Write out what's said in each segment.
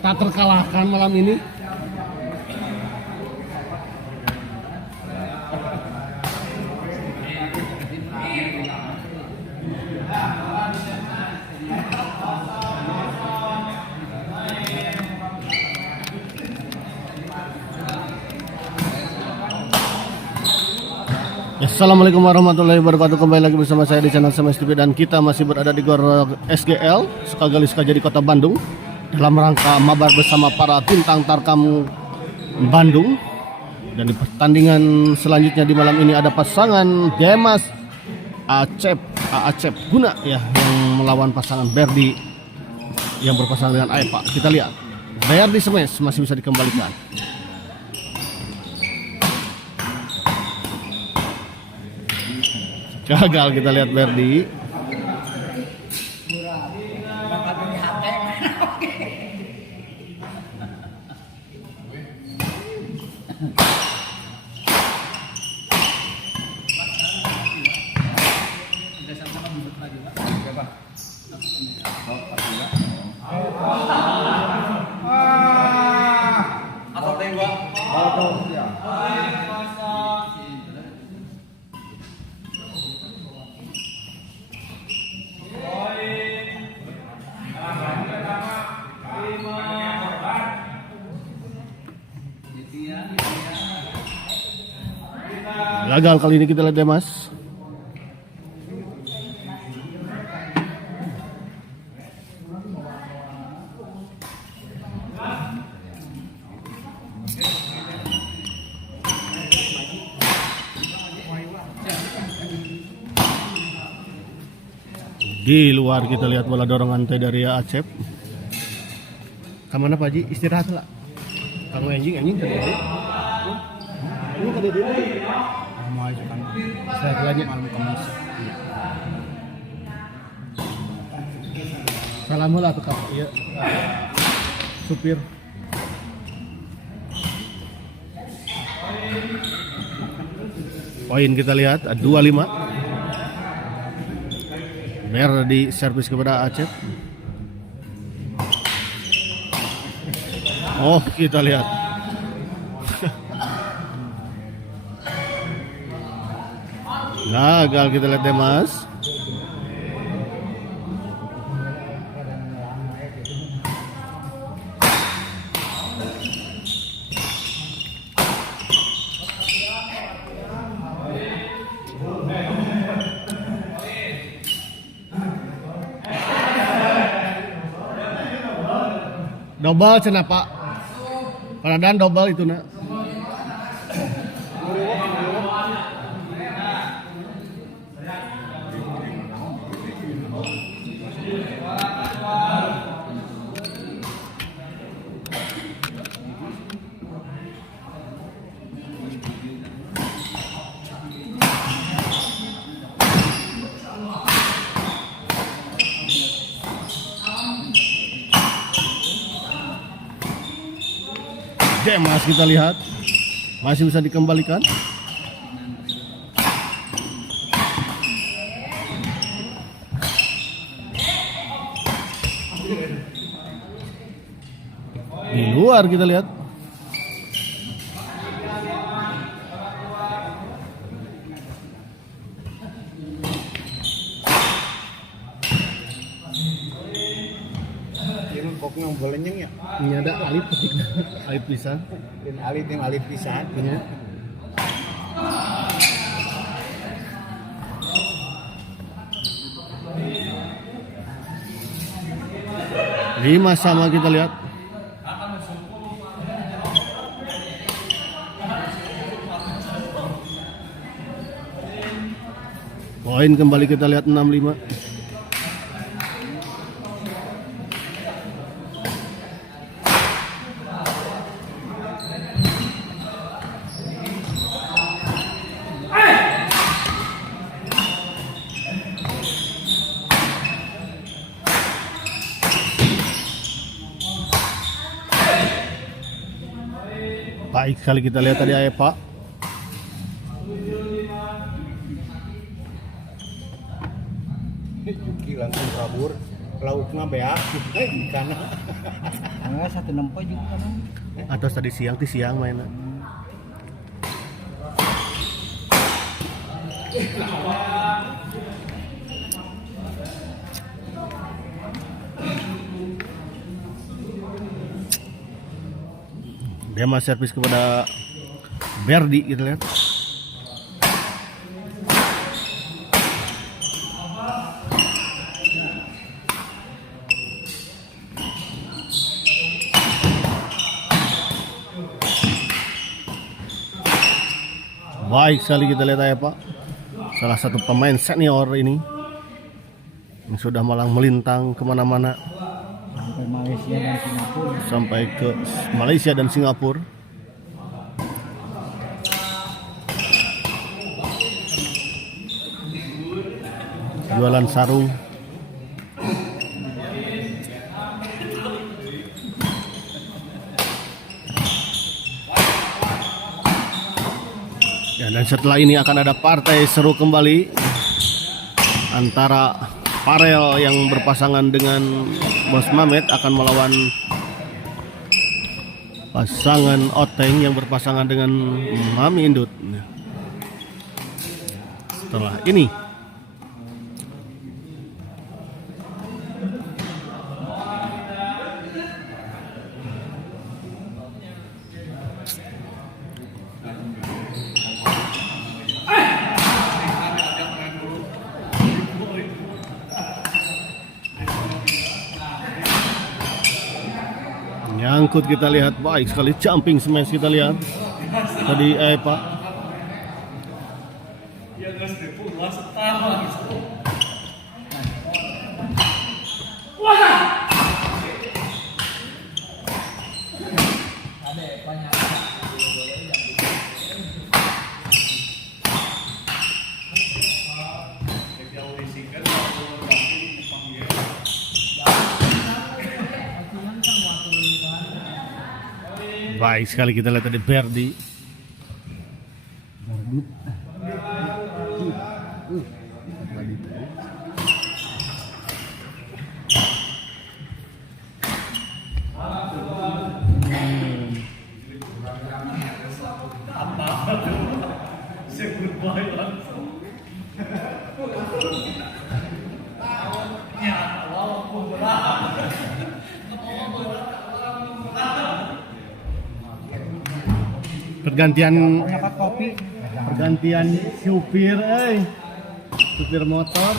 Tak terkalahkan malam ini. Assalamualaikum warahmatullahi wabarakatuh. Kembali lagi bersama saya di channel Semes TV dan kita masih berada di Gor SGL Sukagali Sukajadi Kota Bandung dalam rangka mabar bersama para bintang Tarkam Bandung. Dan di pertandingan selanjutnya di malam ini ada pasangan Demas Acep Guna ya yang melawan pasangan Berdi yang berpasangan dengan Aepa. Kita lihat Berdi Semes masih bisa dikembalikan. Gagal, kita lihat Berdi. Gagal kali ini, kita lihat Demas. Di luar kita lihat bola dorongan teh dari Acep. Kemana Pak Haji? Istirahat lah. Kamu anjing tadi. Ini tadi dia. Mau aja kan. Istirahat lagi malam Kamis. Salam lah tukang. Iya. Supir. Poin kita lihat 25. Mer di servis kepada Acep. Oh, kita lihat. Gagal, kita lihat Demas. Double cenah Pak. Keadaan double itu nak. Demas kita lihat masih bisa dikembalikan. Di luar kita lihat. Koknya bolehnya ya. Ini ada alit petik alit pisan. Tim alit pisan. Ya. Lima sama kita lihat. Poin kembali kita lihat 65. Baik sekali kita lihat tadi Aepa. Yuki langsung kabur laukna beak karena Enggak satu nempo juga kan. Atau tadi siang ti siang mainan. Dia mah servis kepada Berdi gitu lihat. Baik sekali kita lihat ya Pak. Salah satu pemain senior ini yang sudah malang melintang kemana-mana Sampai Malaysia dan Singapura. sampai ke Malaysia dan Singapura. Jualan sarung. Ya, dan setelah ini akan ada partai seru kembali antara Farel yang berpasangan dengan Bos Mamet akan melawan pasangan Oteng yang berpasangan dengan Mami Indut. Setelah ini nyangkut, kita lihat baik sekali jumping smash kita lihat tadi Pak. Baik sekali kita lihat tadi Berdi. Pergantian supir, supir motor.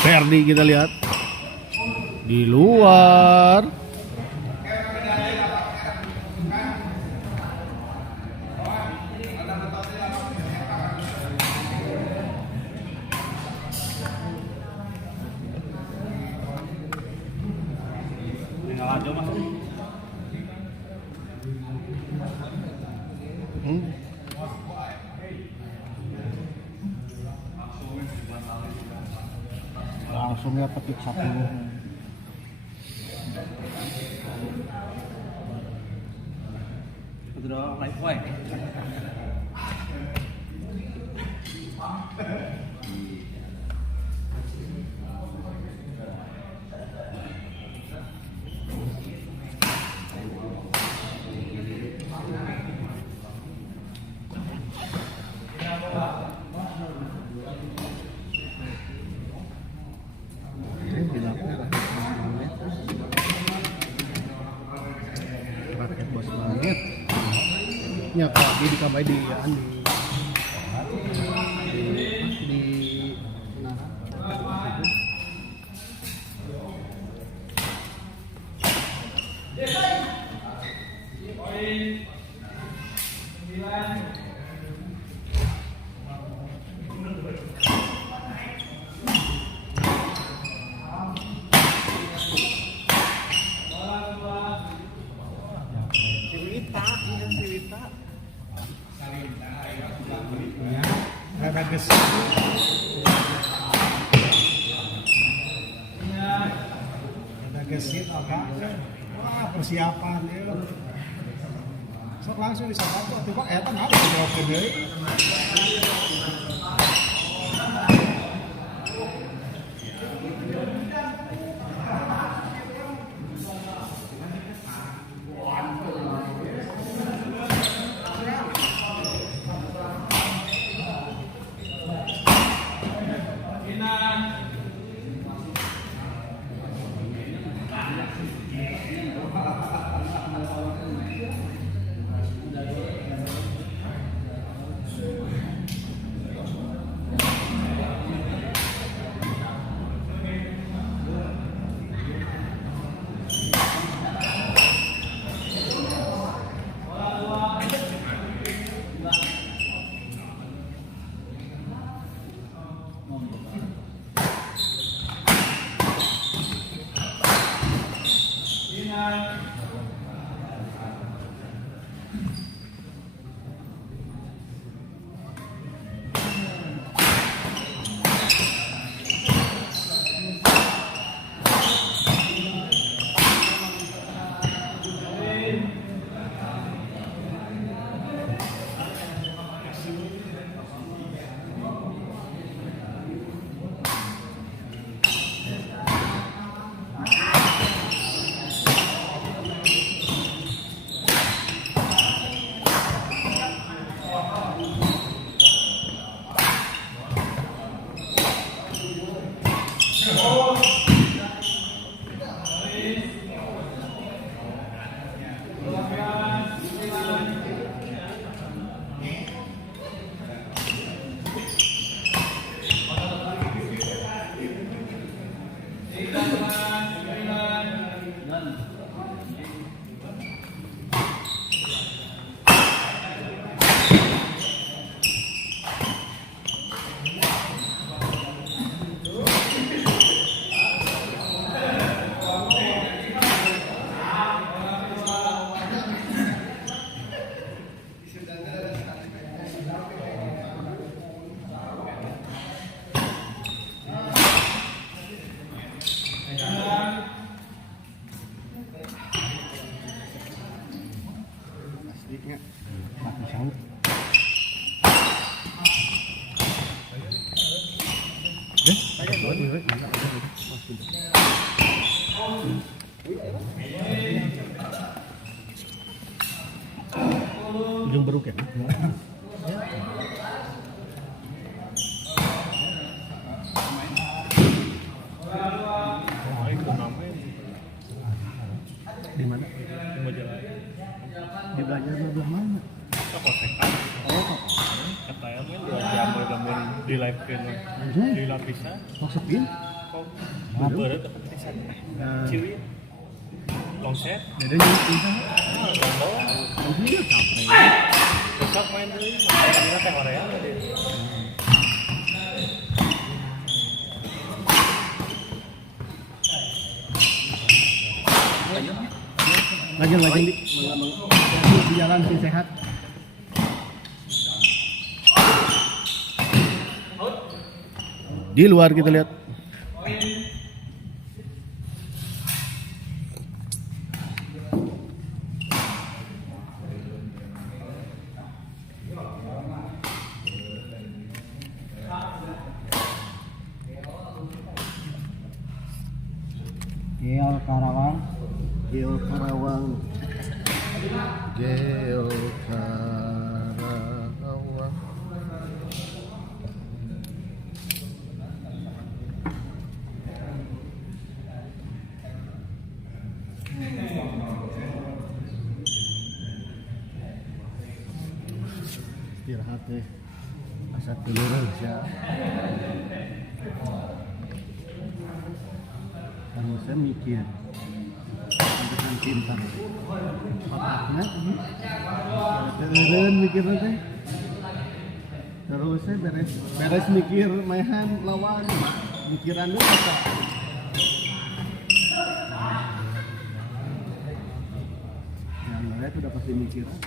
Ferdi kita lihat di luar. Langsung ya petik satu. Udah live way. Rakyat Bos Mamet. Ya Pak, dia dikambai di ada gesit. Ada gesit apa? Wah, persiapan ya. sok langsung disapa tuh tiba eta naon dijawabkeun deui. Mati saut. Ujung beruk ya. Di mana? Di Majalah. Di belajar belah mana? Kotekan. Oh, Katanya kan 2 jam gambar di live kan. anjay. Di lapisan. Masukin? Kok beureuh teh petisan. Ciwi. Longset. Beda nyuci kan? Londo. Iya, capek. Besok main deui. Karena teh Korea tadi. Lagi di jalan sih sehat. Di luar kita lihat. Gel Karawang. Geo Karawang. Geo Karawang. Istirahat teh. Asa tiluran sia. Kamu saya mikir. Sampai pintar. Otaknya terus mikir teh. Terus saya beres mikir mainan lawan mikiran lu apa? Yang lain udah pasti mikiran.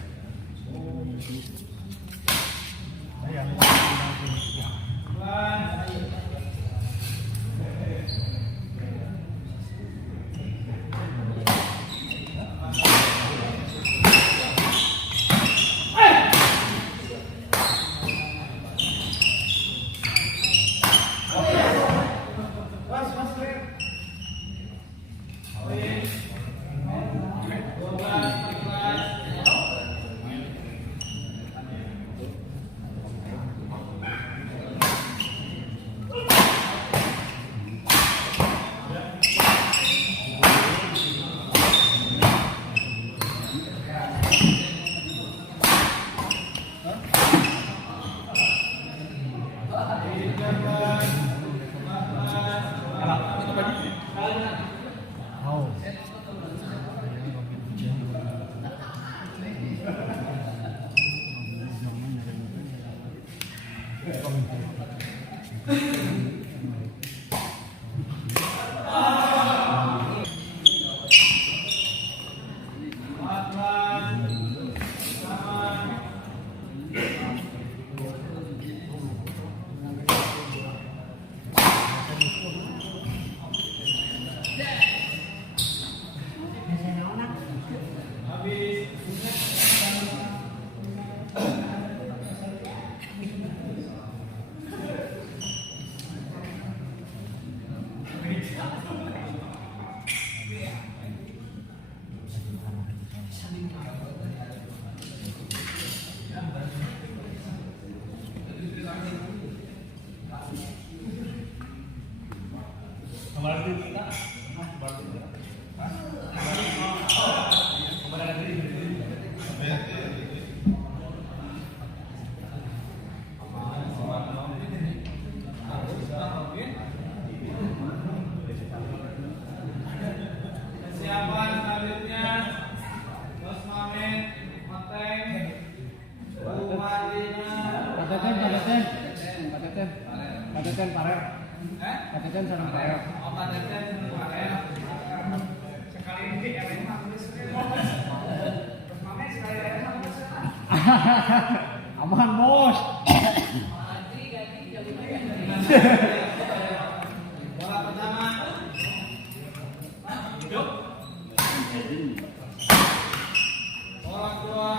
Siapan selanjutnya Bos Mamet, Mateng, Bu Marlina, Pateten parek. Pateten sareng parek. Opat Teten, Parel. Sekali ini yang tulis. Bos Mamet sekali ini tulis. Aman bos. Bola pertama. Hidup. Bola kedua.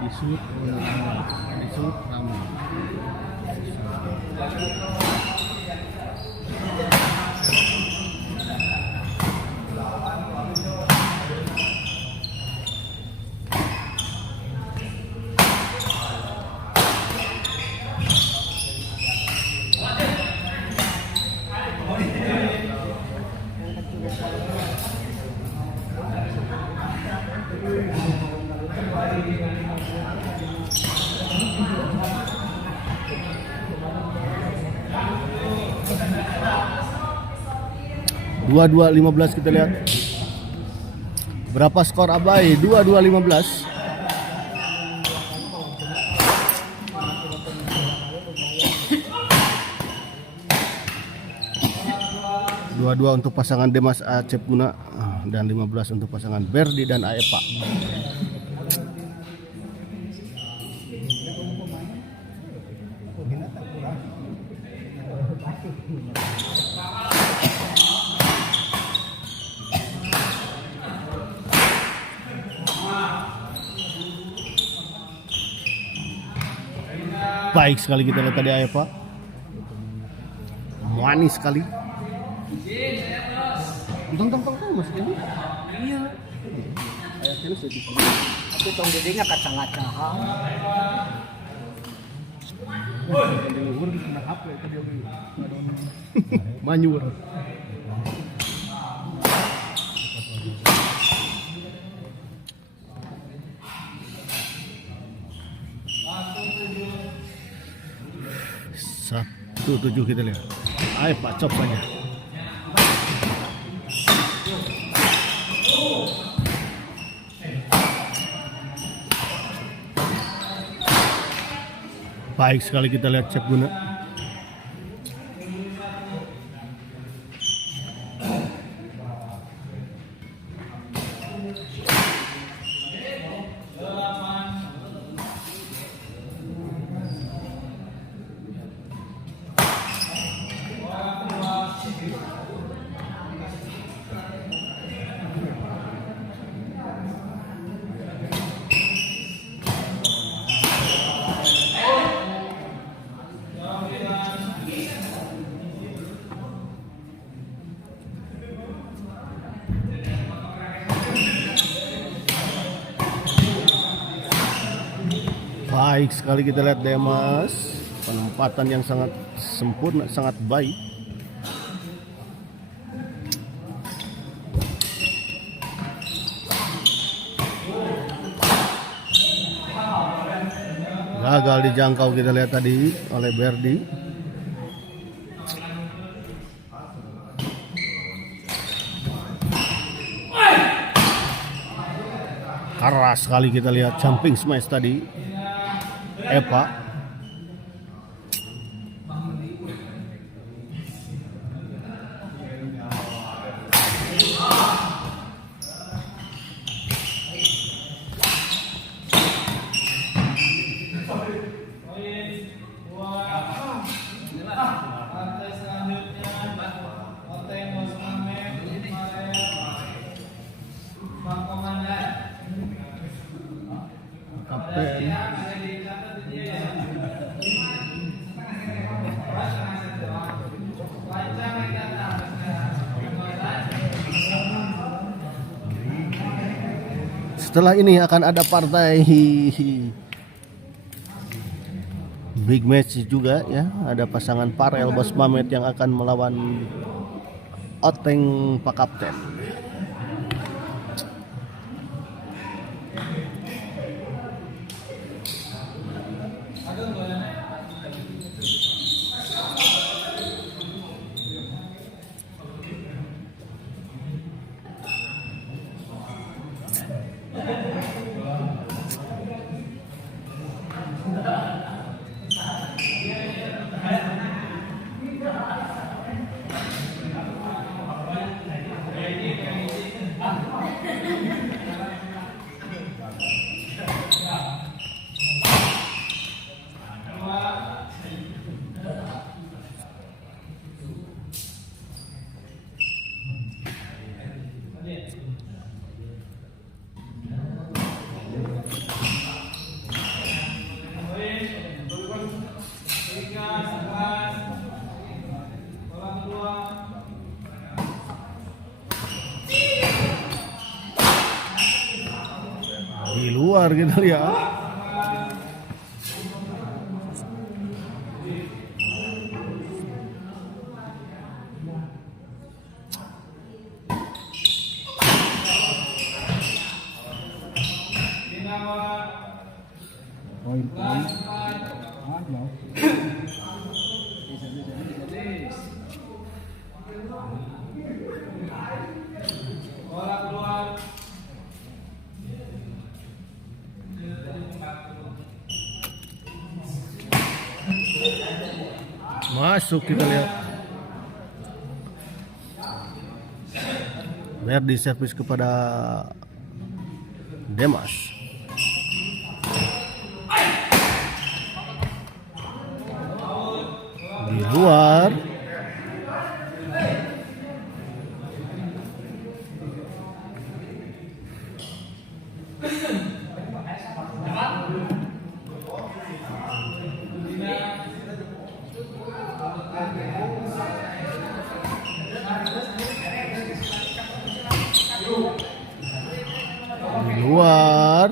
di shoot ramai. Dua 15 kita lihat. Berapa skor Abai? 22-15. Dua untuk pasangan Demas Acep Guna dan 15 untuk pasangan Berdi dan Aepa. Baik sekali kita lihat tadi Aepa. Manis sekali. Tong masih jadi. Iya. Tapi tong dedenya kacang-kacang. Manyur. Satu 7 kita lihat. Ayo Pak, cop saja. Baik sekali kita lihat Cep Guna. Baik sekali kita lihat Demas, penempatan yang sangat sempurna, sangat baik. Gagal dijangkau kita lihat tadi oleh Berdi. Keras sekali kita lihat jumping smash tadi Epa. Kapten. Setelah ini akan ada partai big match juga ya. Ada pasangan Parel Bos Mamet yang akan melawan Oteng Pak Kapten. luar kita lihat. Poin-poin. Masuk kita lihat. Verdi servis kepada Demas. Di luar. Di luar.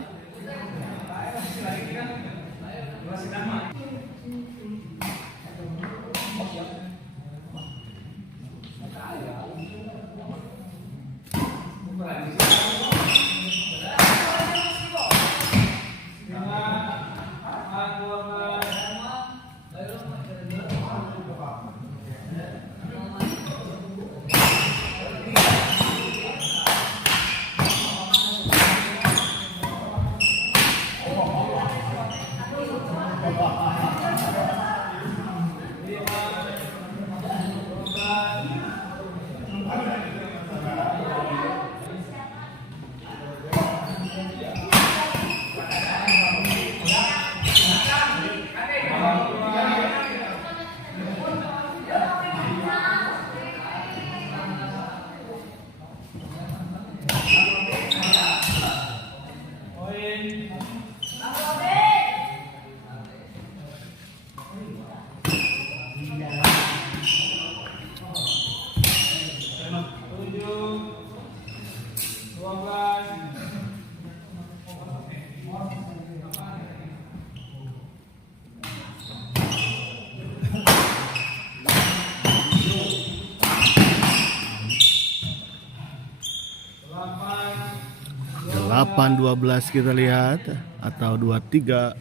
Delapan 12 kita lihat atau 23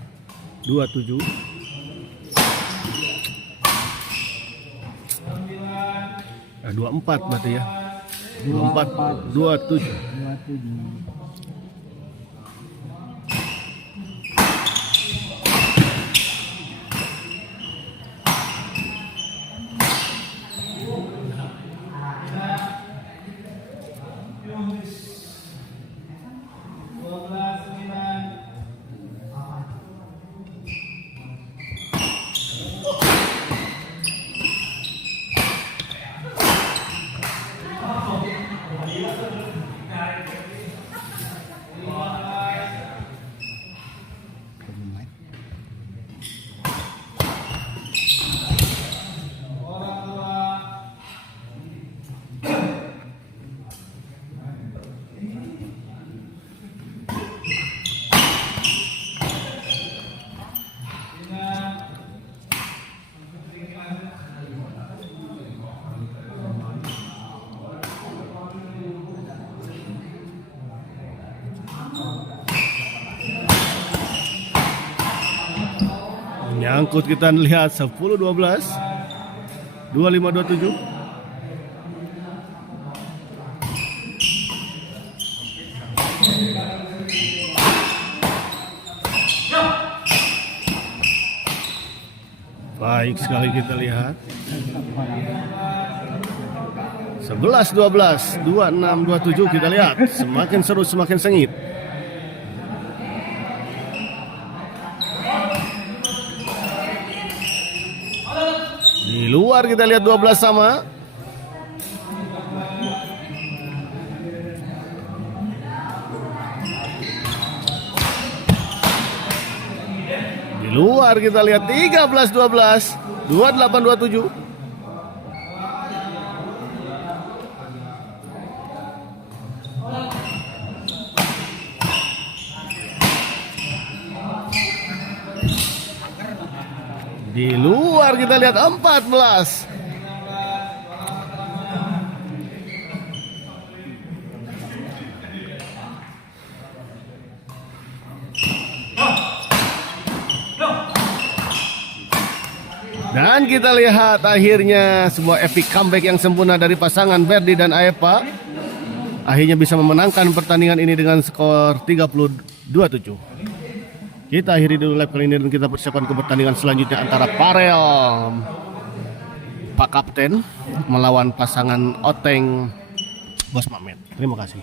27. Eh, 24 berarti ya. 24 27. Nyangkut kita lihat 10 12 25 27. Baik sekali kita lihat. 11 12 26 27 kita lihat. Semakin seru semakin sengit. Di luar kita lihat 12 sama. Di luar kita lihat 13 12 28 27. Di luar kita lihat 14. Dan kita lihat akhirnya sebuah epic comeback yang sempurna dari pasangan Berdi dan Aepa. Akhirnya bisa memenangkan pertandingan ini dengan skor 32-7. Kita akhiri dulu live kali ini dan kita persiapkan ke pertandingan selanjutnya antara Parel Pak Kapten melawan pasangan Oteng Bos Mamet. Terima kasih.